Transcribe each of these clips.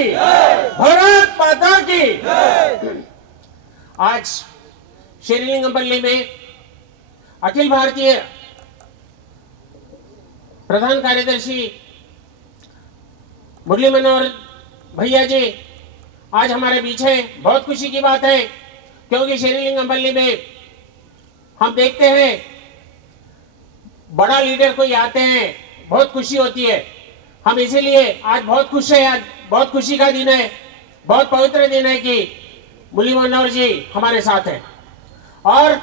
की, भारत माता की। आज शेरलिंगमपल्ली में अखिल भारतीय प्रधान कार्यदर्शी मुरली मनोहर भैया जी आज हमारे बीच हैं। बहुत खुशी की बात है, क्योंकि शेरलिंगमपल्ली में हम देखते हैं बड़ा लीडर कोई आते हैं, बहुत खुशी होती है। हम इसीलिए आज बहुत खुश है, आज बहुत खुशी का दिन है, बहुत पवित्र दिन है कि मुरली मनोहर जी हमारे साथ हैं। और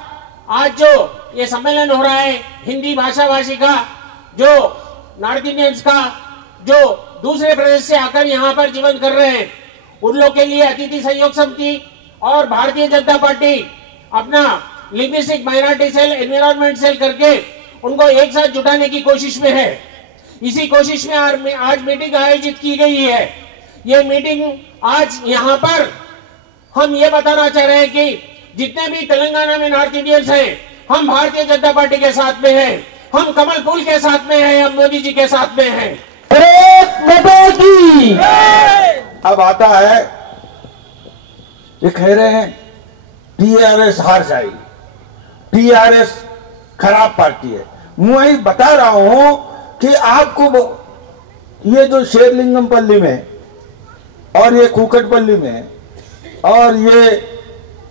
आज जो ये सम्मेलन हो रहा है हिंदी भाषा भाषी का, जो नॉर्थ इंडियंस का, जो दूसरे प्रदेश से आकर यहाँ पर जीवन कर रहे हैं, उन लोग के लिए अतिथि सहयोग समिति और भारतीय जनता पार्टी अपना linguistic minority cell, environment cell करके उनको एक साथ जुटाने की कोशिश में है। इसी कोशिश में आज मीटिंग आयोजित की गई है। ये मीटिंग आज यहाँ पर हम ये बताना चाह रहे हैं कि जितने भी तेलंगाना में नॉर्थ इंडियंस हैं, हम भारतीय जनता पार्टी के साथ में हैं, हम कमल फूल के साथ में हैं, हम मोदी जी के साथ में हैं। की अब आता है, ये कह रहे हैं टीआरएस हार जाएगी, टीआरएस खराब पार्टी है। मैं बता रहा हूं कि आपको ये जो शेरलिंगमपल्ली में और ये कुकटपल्ली में और ये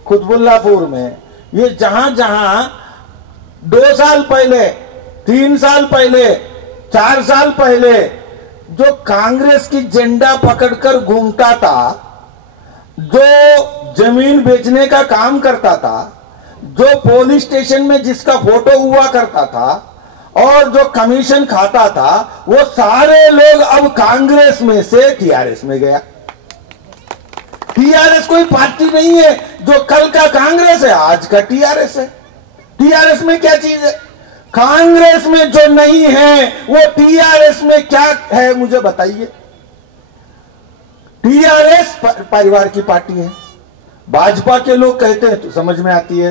कुतुबुल्लापुर में, ये जहां जहां 2 साल पहले, 3 साल पहले, 4 साल पहले जो कांग्रेस की झंडा पकड़कर घूमता था, जो जमीन बेचने का काम करता था, जो पुलिस स्टेशन में जिसका फोटो हुआ करता था और जो कमीशन खाता था, वो सारे लोग अब कांग्रेस में से टीआरएस में गया। टीआरएस कोई पार्टी नहीं है जो कल का कांग्रेस है आज का टीआरएस है। टीआरएस में क्या चीज है? कांग्रेस में जो नहीं है वो टीआरएस में क्या है, मुझे बताइए। टीआरएस परिवार की पार्टी है। भाजपा के लोग कहते हैं तो समझ में आती है,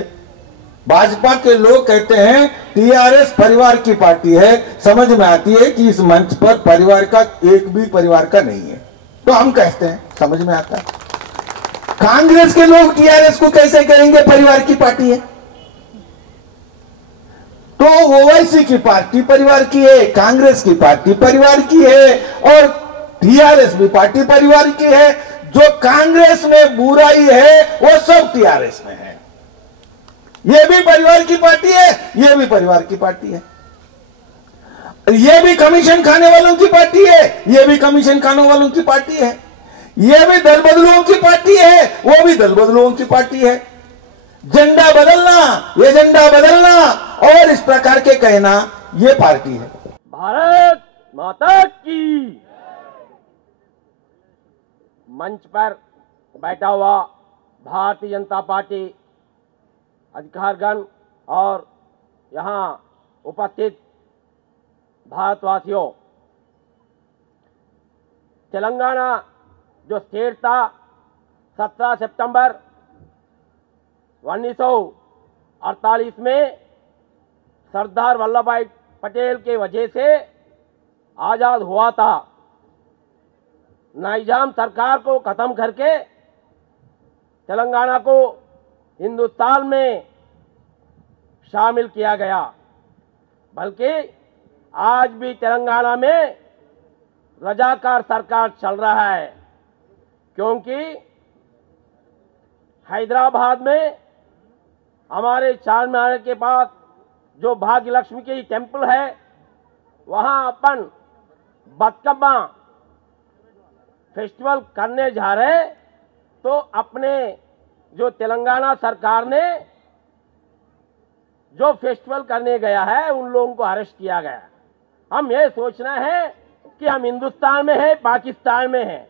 भाजपा के लोग कहते हैं टीआरएस परिवार की पार्टी है, समझ में आती है कि इस मंच पर परिवार का एक भी परिवार का नहीं है, तो हम कहते हैं समझ में आता है। कांग्रेस के लोग टीआरएस को कैसे कहेंगे परिवार की पार्टी है? तो ओवैसी की पार्टी परिवार की है, कांग्रेस की पार्टी परिवार की है और टीआरएस भी पार्टी परिवार की है। जो कांग्रेस में बुराई है वो सब टीआरएस में है। ये भी परिवार की पार्टी है, ये भी परिवार की पार्टी है। ये भी कमीशन खाने वालों की पार्टी है, ये भी कमीशन खाने वालों की पार्टी है। ये भी दल बदलुओं की पार्टी है, वो भी दल बदलुओं की पार्टी है। झंडा बदलना, ये झंडा बदलना और इस प्रकार के कहना, ये पार्टी है। भारत माता की। मंच पर बैठा हुआ भारतीय जनता पार्टी अधिकारगण और यहाँ उपस्थित भारतवासियों, तेलंगाना जो स्टेट था 17 सितंबर 1948 में सरदार वल्लभ भाई पटेल के वजह से आजाद हुआ था। निजाम सरकार को खत्म करके तेलंगाना को हिंदुस्तान में शामिल किया गया। बल्कि आज भी तेलंगाना में रजाकार सरकार चल रहा है, क्योंकि हैदराबाद में हमारे चार मीनार के पास जो भाग्य लक्ष्मी की टेम्पल है, वहां अपन बतकम्मा फेस्टिवल करने जा रहे, तो अपने जो तेलंगाना सरकार ने जो फेस्टिवल करने गया है उन लोगों को अरेस्ट किया गया। हम ये सोचना है कि हम हिंदुस्तान में हैं, पाकिस्तान में हैं,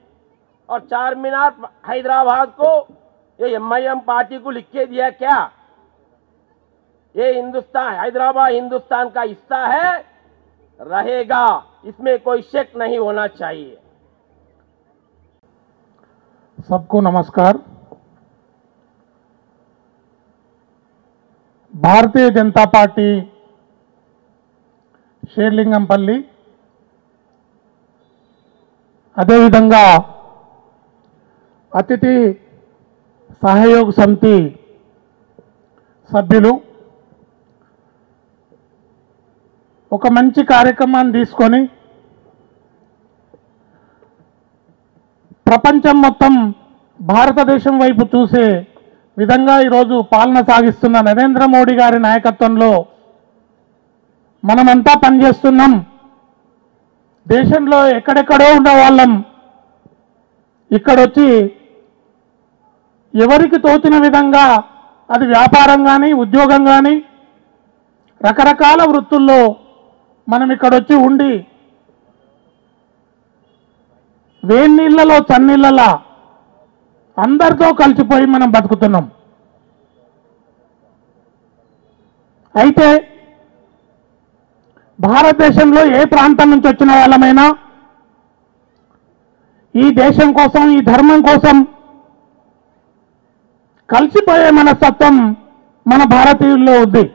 और चार मीनार हैदराबाद को ये एमआईएम पार्टी को लिख के दिया क्या? ये हिंदुस्तान, हैदराबाद हिंदुस्तान का हिस्सा है, रहेगा, इसमें कोई शक नहीं होना चाहिए। सबको नमस्कार। भारतीय जनता पार्टी शेरलिंगमपल्ली, అదేవిధంగా అతిథి సహయోగ సమితి సభ్యులు ఒక మంచి కార్యక్రమాన్ని తీసుకొని ప్రపంచం మొత్తం భారతదేశం వైపు చూసే విధంగా ఈరోజు పాలన సాగిస్తున్న నరేంద్ర మోడీ గారి నాయకత్వంలో మనమంతా పనిచేస్తున్నాం. దేశంలో ఎక్కడెక్కడో ఉన్న వాళ్ళం ఇక్కడొచ్చి ఎవరికి తోచిన విధంగా అది వ్యాపారం కానీ ఉద్యోగం కానీ రకరకాల వృత్తుల్లో మనం ఇక్కడొచ్చి ఉండి వేన్నీళ్లలో చన్నీళ్ళలా అందరితో కలిసిపోయి మనం బతుకుతున్నాం. అయితే భారతదేశంలో ఏ ప్రాంతం నుంచి వచ్చిన వాళ్ళమైనా ఈ దేశం కోసం ఈ ధర్మం కోసం కలిసిపోయే మనస్తత్వం మన భారతీయుల్లో ఉంది.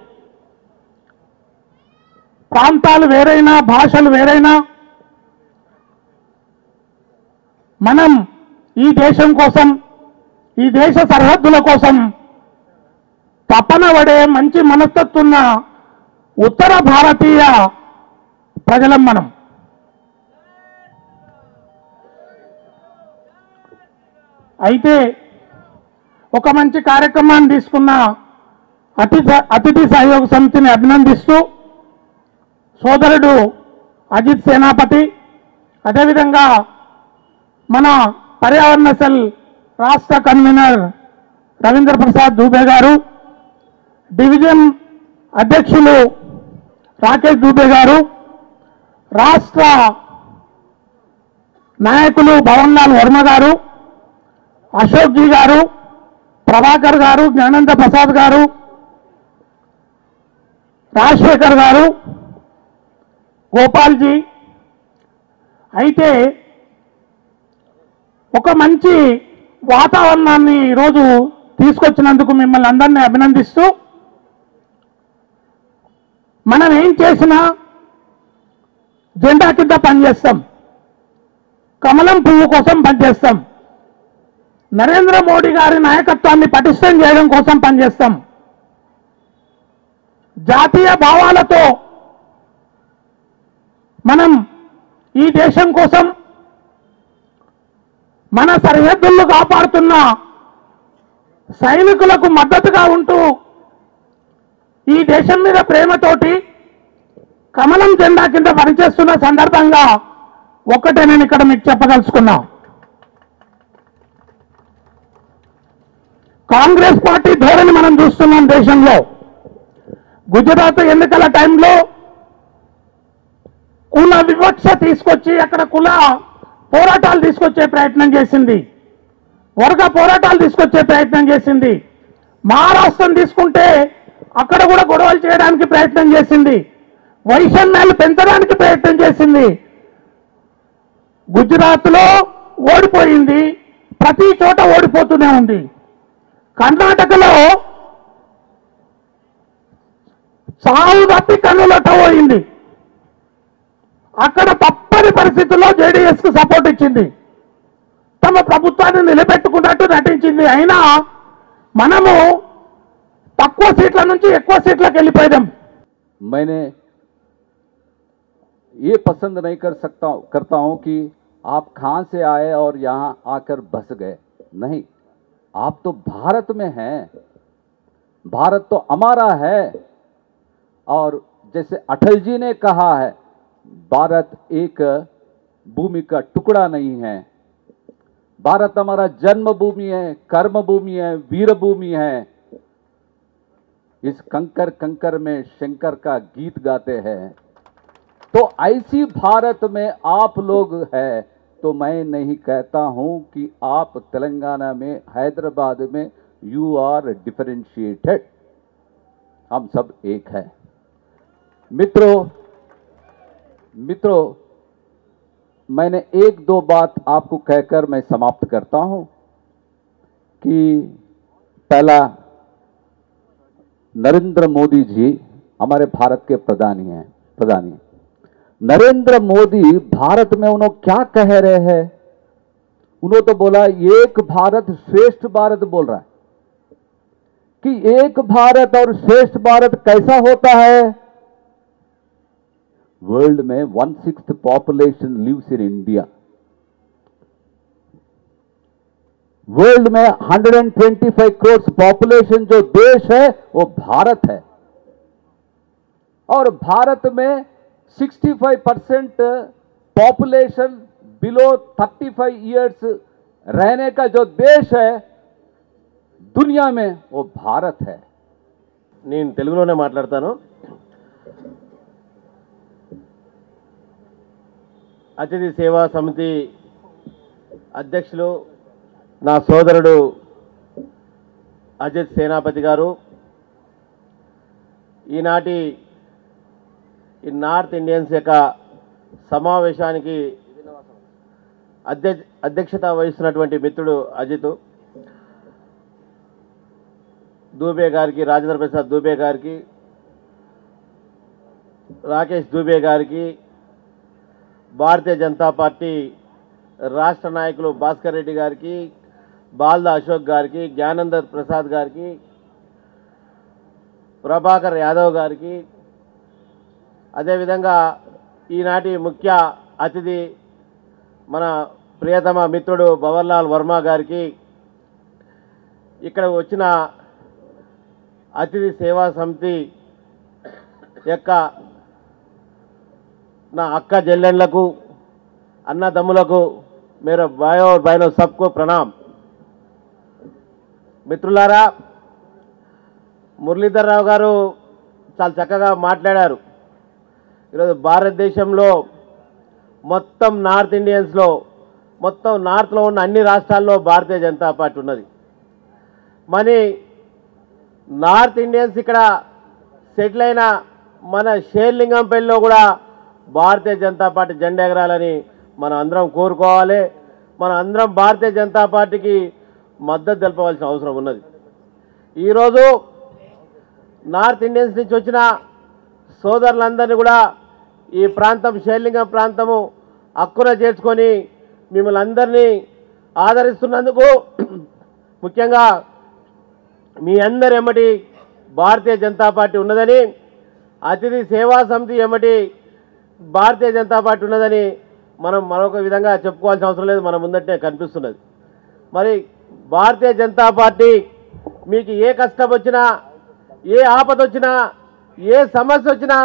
ప్రాంతాలు వేరైనా భాషలు వేరైనా మనం ఈ దేశం కోసం ఈ దేశ సరిహద్దుల కోసం తపన పడే మంచి మనస్తత్వున్న ఉత్తర భారతీయ ప్రజలం మనం. అయితే ఒక మంచి కార్యక్రమాన్ని తీసుకున్న అతిథి సహయోగ సమితిని అభినందిస్తూ సోదరుడు అజిత్ సేనాపతి, అదేవిధంగా మన పర్యావరణ సెల్ రాష్ట్ర కన్వీనర్ రవీంద్ర ప్రసాద్ దూబే గారు, డివిజన్ అధ్యక్షులు రాకేష్ దూబే గారు, రాష్ట్ర నాయకులు భవన్ లాల్ వర్మ గారు, అశోక్ జీ గారు, ప్రభాకర్ గారు, జ్ఞానంద ప్రసాద్ గారు, రాజశేఖర్ గారు, గోపాల్ జీ. అయితే ఒక మంచి వాతావరణాన్ని ఈరోజు తీసుకొచ్చినందుకు మిమ్మల్ని అందరినీ అభినందిస్తూ, మనం ఏం చేసినా జెండా కింద పనిచేస్తాం, కమలం పువ్వు కోసం పనిచేస్తాం, నరేంద్ర మోడీ గారి నాయకత్వాన్ని పటిష్టం చేయడం కోసం పనిచేస్తాం, జాతీయ భావాలతో మనం ఈ దేశం కోసం మన సరిహద్దులను కాపాడుతున్న సైనికులకు మద్దతుగా ఉంటూ ఈ దేశం మీద ప్రేమతోటి కమలం జెండా కింద పనిచేస్తున్న సందర్భంగా ఒక్కటే నేను ఇక్కడ మీకు చెప్పదలుచుకున్నా. కాంగ్రెస్ పార్టీ ధోరణి మనం చూస్తున్నాం దేశంలో. గుజరాత్ ఎన్నికల టైంలో కుల వివక్ష తీసుకొచ్చి అక్కడ కుల పోరాటాలు తీసుకొచ్చే ప్రయత్నం చేసింది, వర్గ పోరాటాలు తీసుకొచ్చే ప్రయత్నం చేసింది. మహారాష్ట్రం తీసుకుంటే అక్కడ కూడా గొడవలు చేయడానికి ప్రయత్నం చేసింది, వైషమ్యాలు పెంచడానికి ప్రయత్నం చేసింది. గుజరాత్లో ఓడిపోయింది, ప్రతి చోట ఓడిపోతూనే ఉంది. కర్ణాటకలో సాగు తప్పి కన్నులట పోయింది, అక్కడ తప్పని పరిస్థితుల్లో జేడీఎస్ కు సపోర్ట్ ఇచ్చింది, తమ ప్రభుత్వాన్ని నిలబెట్టుకున్నట్టు నటించింది. అయినా మనము తక్కువ సీట్ల నుంచి ఎక్కువ సీట్లకు వెళ్ళిపోయాం. मैंने ये पसंद नहीं करता हूं कि आप कहां से आए और यहां आकर बस गए. नहीं, आप तो भारत में हैं, भारत तो हमारा है. और जैसे अटल जी ने कहा है, भारत एक भूमि का टुकड़ा नहीं है. भारत हमारा जन्म भूमि है, कर्म भूमि है, वीर भूमि है. इस कंकर कंकर में शंकर का गीत गाते हैं. तो ऐसी भारत में आप लोग हैं. तो मैं नहीं कहता हूं कि आप तेलंगाना में, हैदराबाद में यू आर डिफरेंशिएटेड. हम सब एक है. मित्रों, मैंने एक दो बात आपको कहकर मैं समाप्त करता हूं कि पहला, नरेंद्र मोदी जी हमारे भारत के प्रधानी. नरेंद्र मोदी भारत में उन्होंने क्या कह रहे हैं उन्होंने तो बोला एक भारत श्रेष्ठ भारत बोल रहा है कि एक भारत और श्रेष्ठ भारत कैसा होता है। वर्ल्ड में 1/6 population lives in India. World में 125 करोड़ पॉपुलेशन जो देश है वो भारत है, और भारत में 65% पॉपुलेशन बिलो 35 इयर्स रहने का जो देश है दुनिया में वो भारत है। నేను తెలుగులోనే మాట్లాడతాను। అతిథి సేవా సమితి అధ్యక్షులు నా సోదరుడు అజిత్ సేనాపతి గారు ఈనాటి ఈ నార్త్ ఇండియన్స్ యొక్క సమావేశానికి అధ్యక్షత వహిస్తున్నటువంటి మిత్రుడు అజిత్ దూబే గారికి, రాజేంద్ర ప్రసాద్ దూబే గారికి, రాకేష్ దూబే గారికి, భారతీయ జనతా పార్టీ రాష్ట్ర నాయకులు భాస్కర్ రెడ్డి గారికి, బాల్దా అశోక్ గారికి, జ్ఞానంద ప్రసాద్ గారికి, ప్రభాకర్ యాదవ్ గారికి, అదేవిధంగా ఈనాటి ముఖ్య అతిథి మన ప్రియతమ మిత్రుడు భవర్లాల్ వర్మ గారికి, ఇక్కడ వచ్చిన అతిథి సేవా సమితి యొక్క నా అక్క చెల్లెళ్లకు, అన్నదమ్ములకు, మేర భాయో और बहनों सबको प्रणाम। మిత్రులారా, మురళీధర్ రావు గారు చాలా చక్కగా మాట్లాడారు। ఈరోజు భారతదేశంలో మొత్తం నార్త్ ఇండియన్స్లో, మొత్తం నార్త్లో ఉన్న అన్ని రాష్ట్రాల్లో భారతీయ జనతా పార్టీ ఉన్నది। మరి నార్త్ ఇండియన్స్ ఇక్కడ సెటిల్ అయిన మన షేర్లింగంపల్లిలో కూడా భారతీయ జనతా పార్టీ జెండా ఎగరాలని మనం అందరం కోరుకోవాలి। మన అందరం భారతీయ జనతా పార్టీకి మద్దతు తెలపవలసిన అవసరం ఉన్నది। ఈరోజు నార్త్ ఇండియన్స్ నుంచి వచ్చిన సోదరులందరినీ కూడా ఈ ప్రాంతం షేర్లింగం ప్రాంతము హక్కున చేర్చుకొని మిమ్మల్ని అందరినీ ఆదరిస్తున్నందుకు ముఖ్యంగా మీ అందరి ఎమ్మటి భారతీయ జనతా పార్టీ ఉన్నదని, అతిథి సేవా సమితి ఎమ్మటి భారతీయ జనతా పార్టీ ఉన్నదని మనం మరొక విధంగా చెప్పుకోవాల్సిన అవసరం లేదు, మన ముందటే కనిపిస్తున్నది। మరి భారతీయ జనతా పార్టీ మీకు ఏ కష్టం వచ్చినా, ఏ ఆపద వచ్చినా, ఏ సమస్య వచ్చినా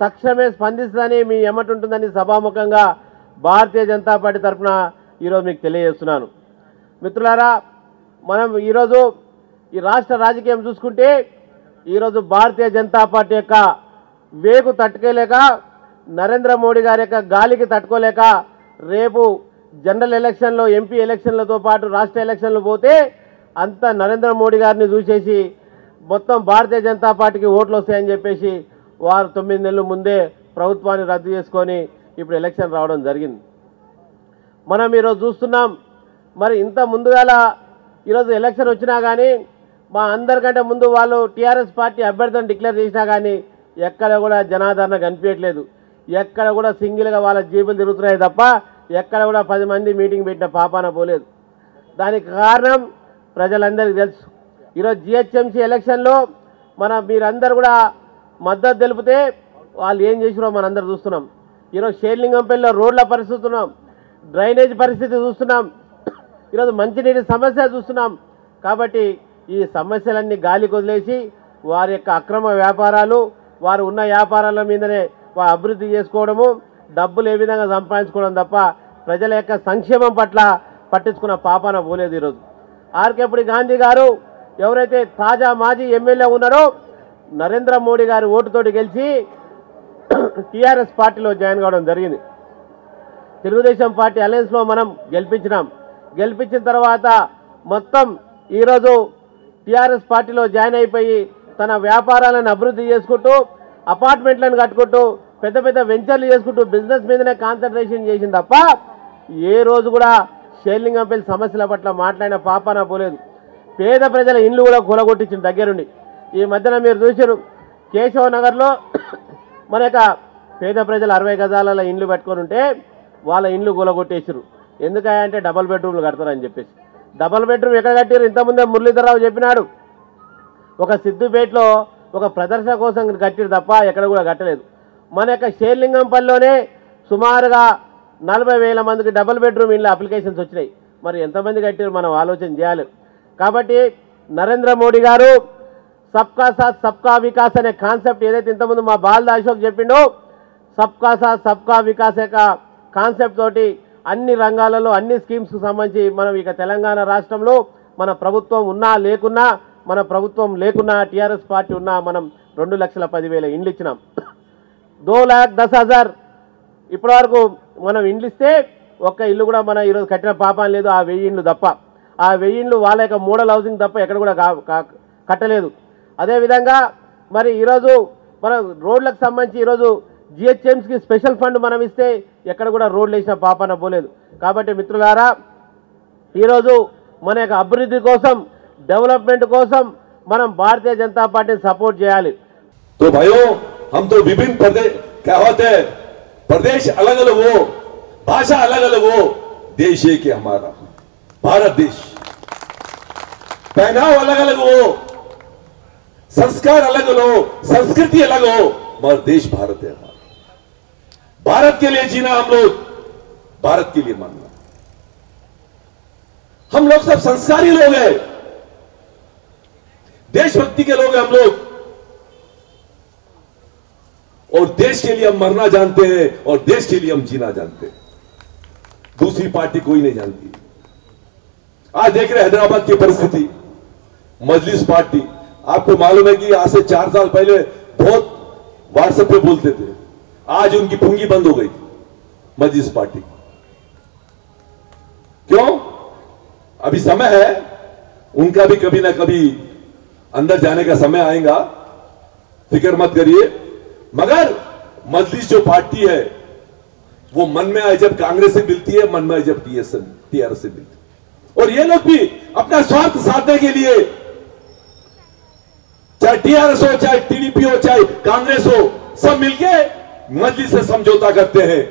తక్షణమే స్పందిస్తుందని, మీ ఎమ్మటి ఉంటుందని సభాముఖంగా భారతీయ జనతా పార్టీ తరఫున ఈరోజు మీకు తెలియజేస్తున్నాను। మిత్రులారా, మనం ఈరోజు ఈ రాష్ట్ర రాజకీయం చూసుకుంటే ఈరోజు భారతీయ జనతా పార్టీ యొక్క వేగు తట్టుకోలేక, నరేంద్ర మోడీ గారి యొక్క గాలికి తట్టుకోలేక రేపు జనరల్ ఎలక్షన్లో, ఎంపీ ఎలక్షన్లతో పాటు రాష్ట్ర ఎలక్షన్లు పోతే అంతా నరేంద్ర మోడీ గారిని చూసేసి మొత్తం భారతీయ జనతా పార్టీకి ఓట్లు వస్తాయని చెప్పేసి వారు 9 నెలల ముందే ప్రభుత్వాన్ని రద్దు చేసుకొని ఇప్పుడు ఎలక్షన్ రావడం జరిగింది। మనం ఈరోజు చూస్తున్నాం, మరి ఇంత ముందుగాల ఈరోజు ఎలక్షన్ వచ్చినా కానీ మా అందరికంటే ముందు వాళ్ళు టీఆర్ఎస్ పార్టీ అభ్యర్థిని డిక్లేర్ చేసినా కానీ ఎక్కడ కూడా జనాదరణ కనిపించట్లేదు। ఎక్కడ కూడా సింగిల్గా వాళ్ళ జీబులు తిరుగుతున్నాయి తప్ప ఎక్కడ కూడా 10 మంది మీటింగ్ పెట్టిన పాపాన పోలేదు। దానికి కారణం ప్రజలందరికీ తెలుసు। ఈరోజు జిహెచ్ఎంసీ ఎలక్షన్లో మీరందరూ కూడా మద్దతు తెలిపితే వాళ్ళు ఏం చేసిరో మనందరూ చూస్తున్నాం। ఈరోజు షేర్లింగంపల్లిలో రోడ్ల పరిస్థితి చూస్తున్నాం, డ్రైనేజ్ పరిస్థితి చూస్తున్నాం, ఈరోజు మంచినీటి సమస్య చూస్తున్నాం। కాబట్టి ఈ సమస్యలన్నీ గాలికి వదిలేసి వారి యొక్క అక్రమ వ్యాపారాలు, వారు ఉన్న వ్యాపారాల మీదనే అభివృద్ధి చేసుకోవడము, డబ్బులు ఏ విధంగా సంపాదించుకోవడం తప్ప ప్రజల యొక్క సంక్షేమం పట్ల పట్టించుకున్న పాపాన పోలేదు। ఈరోజు ఆర్కేపుడి గాంధీ గారు ఎవరైతే తాజా మాజీ ఎమ్మెల్యే ఉన్నారో నరేంద్ర మోడీ గారి ఓటుతోటి గెలిచి టీఆర్ఎస్ పార్టీలో జాయిన్ కావడం జరిగింది। తెలుగుదేశం పార్టీ అలయన్స్లో మనం గెలిపించినాం। గెలిపించిన తర్వాత మొత్తం ఈరోజు టీఆర్ఎస్ పార్టీలో జాయిన్ అయిపోయి తన వ్యాపారాలను అభివృద్ధి చేసుకుంటూ, అపార్ట్మెంట్లను కట్టుకుంటూ, పెద్ద పెద్ద వెంచర్లు చేసుకుంటూ బిజినెస్ మీదనే కాన్సన్ట్రేషన్ చేసింది తప్ప ఏ రోజు కూడా షేర్లింగంపల్లి సమస్యల పట్ల మాట్లాడిన పాపాన పోలేదు। పేద ప్రజల ఇండ్లు కూడా కూలగొట్టించిన దగ్గరుండి ఈ మధ్యన మీరు చూసారు, కేశవ నగర్లో మన యొక్క పేద ప్రజలు 60 గజాల ఇండ్లు పెట్టుకొని ఉంటే వాళ్ళ ఇండ్లు కూలగొట్టేసారు। ఎందుకంటే డబల్ బెడ్రూమ్లు కడతారని చెప్పేసి. డబల్ బెడ్రూమ్ ఎక్కడ కట్టారు? ఇంతకుముందే మురళీధరరావు చెప్పినాడు, ఒక సిద్దిపేటలో ఒక ప్రదర్శన కోసం కట్టిరు తప్ప ఎక్కడ కూడా కట్టలేదు. మన యొక్క షేర్లింగంపల్లిలోనే సుమారుగా 40,000 మందికి డబుల్ బెడ్రూమ్ ఇళ్ళ అప్లికేషన్స్ వచ్చినాయి. మరి ఎంతమంది కట్టారు మనం ఆలోచన చేయాలి. కాబట్టి నరేంద్ర మోడీ గారు సబ్కా సాత్ సబ్కా వికాస్ అనే కాన్సెప్ట్ ఏదైతే ఇంతకుముందు మా బాల్దా అశోక్ చెప్పిండో, సబ్కా సాత్ సబ్కా వికాస్ యొక్క కాన్సెప్ట్ తోటి అన్ని రంగాలలో అన్ని స్కీమ్స్కు సంబంధించి మనం ఇక తెలంగాణ రాష్ట్రంలో మన ప్రభుత్వం ఉన్నా లేకున్నా, మన ప్రభుత్వం లేకున్నా, టీఆర్ఎస్ పార్టీ ఉన్నా మనం 2,10,000 ఇండ్లు ఇచ్చినాం. 2,10,000 ఇప్పటివరకు మనం ఇండ్లు ఇస్తే ఒక్క ఇల్లు కూడా మన ఈరోజు కట్టిన పాపం లేదు. ఆ 1000 ఇండ్లు తప్ప, ఆ 1000 ఇండ్లు వాళ్ళ యొక్క మోడల్ హౌసింగ్ తప్ప ఎక్కడ కూడా కట్టలేదు. అదేవిధంగా మరి ఈరోజు మన రోడ్లకు సంబంధించి ఈరోజు జిహెచ్ఎంసీకి స్పెషల్ ఫండ్ మనం ఇస్తే ఎక్కడ కూడా రోడ్లు వేసిన పాపాన పోలేదు. కాబట్టి మిత్రులారా, ఈరోజు మన యొక్క అభివృద్ధి కోసం, डेवलपमेंट कोसम మనం भारतीय जनता पार्टी सपोर्ट చేయాలి. तो भाइयों, हम तो विभिन्न प्रदेश क्या होते हैं, प्रदेश अलग अलग हो, भाषा अलग अलग हो, देश एक है हमारा भारत देश. पहनाव अलग अलग हो, संस्कार अलग हो, संस्कृति अलग हो, मगर देश भारत है हमारा. भारत के लिए जीना, हम लोग भारत के लिए मरना. हम लोग सब संस्कारी लोग हैं, देशभक्ति के लोग हैं हम लोग, और देश के लिए हम मरना जानते हैं और देश के लिए हम जीना जानते हैं. दूसरी पार्टी कोई नहीं जानती. आज देख रहे हैदराबाद की परिस्थिति, मजलिस पार्टी, आपको मालूम है कि आज से 4 साल पहले बहुत व्हाट्सएप पे बोलते थे, आज उनकी पुंगी बंद हो गई मजलिस पार्टी. क्यों? अभी समय है, उनका भी कभी ना कभी अंदर जाने का समय आएगा, फिक्र मत करिए. मगर मजलिस जो पार्टी है वो मन में आए जब कांग्रेस से मिलती है, मन में आए जब टीआरएस से मिलती है. और ये लोग भी अपना स्वार्थ साधने के लिए, चाहे टीआरएस हो, चाहे टीडीपी हो, चाहे कांग्रेस हो, सब मिलके मजलिस से समझौता करते हैं.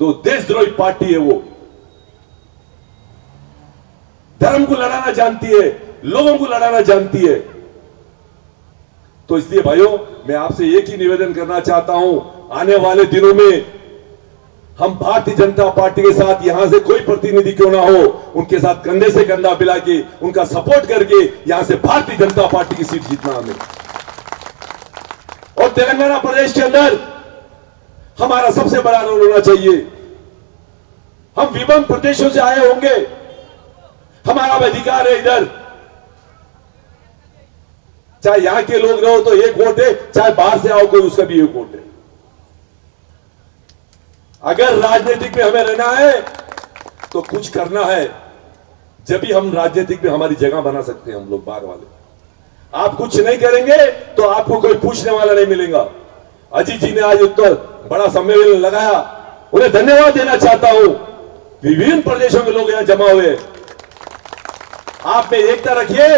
तो देशद्रोही पार्टी है वो, धर्म को लड़ाना जानती है, लोगों को लड़ाना जानती है. तो इसलिए भाइयों, मैं आपसे एक ही निवेदन करना चाहता हूं, आने वाले दिनों में हम भारतीय जनता पार्टी के साथ, यहां से कोई प्रतिनिधि क्यों ना हो, उनके साथ कंधे से कंधा मिला के उनका सपोर्ट करके यहां से भारतीय जनता पार्टी की सीट जीतना हमें. और तेलंगाना प्रदेश के अंदर हमारा सबसे बड़ा रोल होना चाहिए. हम विभिन्न प्रदेशों से आए होंगे, हमारा अधिकार है इधर, चाहे यहां के लोग रहो तो एक वोट है, चाहे बाहर से आओ कोई, उसका भी एक वोट है. अगर राजनीतिक में हमें रहना है तो कुछ करना है, जब भी हम राजनीतिक में हमारी जगह बना सकते हैं हम लोग बाहर वाले. आप कुछ नहीं करेंगे तो आपको कोई पूछने वाला नहीं मिलेगा. अजीत जी ने आज इतना बड़ा सम्मेलन लगाया, उन्हें धन्यवाद देना चाहता हूं. विभिन्न प्रदेशों के लोग यहां जमा हुए, आप में एकता रखिए,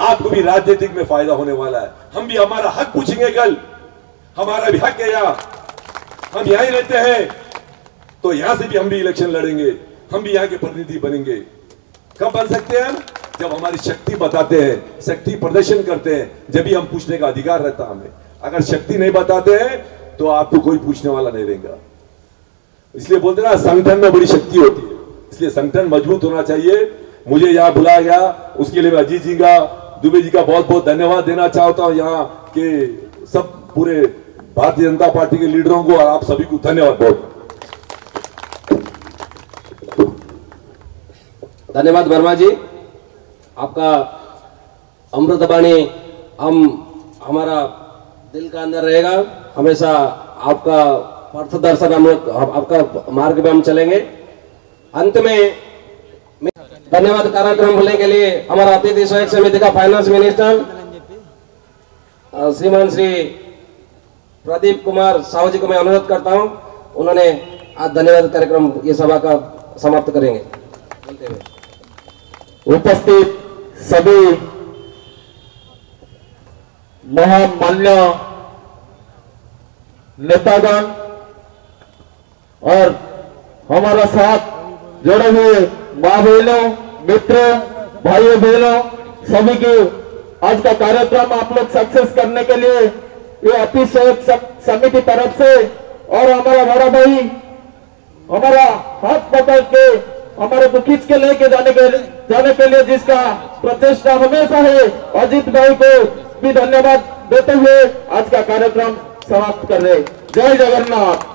आपको भी राजनीतिक में फायदा होने वाला है. हम भी हमारा हक पूछेंगे कल, हमारा भी हक है यहां, हम यहां ही रहते हैं, तो यहां से भी हम भी इलेक्शन लड़ेंगे, हम भी यहां के प्रतिनिधि बनेंगे. कब बन सकते हैं हम? जब हमारी शक्ति बताते हैं, शक्ति प्रदर्शन करते हैं, जब भी हम पूछने का अधिकार रहता हमें. अगर शक्ति नहीं बताते हैं तो आपको कोई पूछने वाला नहीं रहेगा. इसलिए बोलते ना, संगठन में बड़ी शक्ति होती है, इसलिए संगठन मजबूत होना चाहिए. मुझे यहां बुलाया गया, उसके लिए मैं अजीत जी का, दुबे जी का बहुत बहुत धन्यवाद देना चाहता हूं. यहां के सब पूरे भारतीय जनता पार्टी के लीडरों को और आप सभी को धन्यवाद. बहुत धन्यवाद वर्मा जी, आपका अमृतवाणी हम हमारा दिल का अंदर रहेगा हमेशा. आपका पथ दर्शन हम लोग, आपका मार्ग में हम चलेंगे. अंत में धन्यवाद कार्यक्रम बोलने के लिए हमारा अतिथि सहयोग समिति का फाइनेंस मिनिस्टर श्रीमान श्री प्रदीप कुमार साहू जी को मैं अनुरोध करता हूं, उन्होंने आज धन्यवाद कार्यक्रम ये सभा का समाप्त करेंगे. उपस्थित सभी महामान्य नेतागण और हमारा साथ जुड़े हुए माँ बहनों, मित्र, भाइयों बहनों, सभी की आज का कार्यक्रम आप लोग सक्सेस करने के लिए ये अति समिति तरफ से और हमारा बड़ा भाई हमारा हाथ पकड़ के हमारे को खींच के लेके जाने के लिए जिसका प्रचेष्टा हमेशा है, अजीत भाई को भी धन्यवाद देते हुए आज का कार्यक्रम समाप्त कर रहे। जय जगन्नाथ।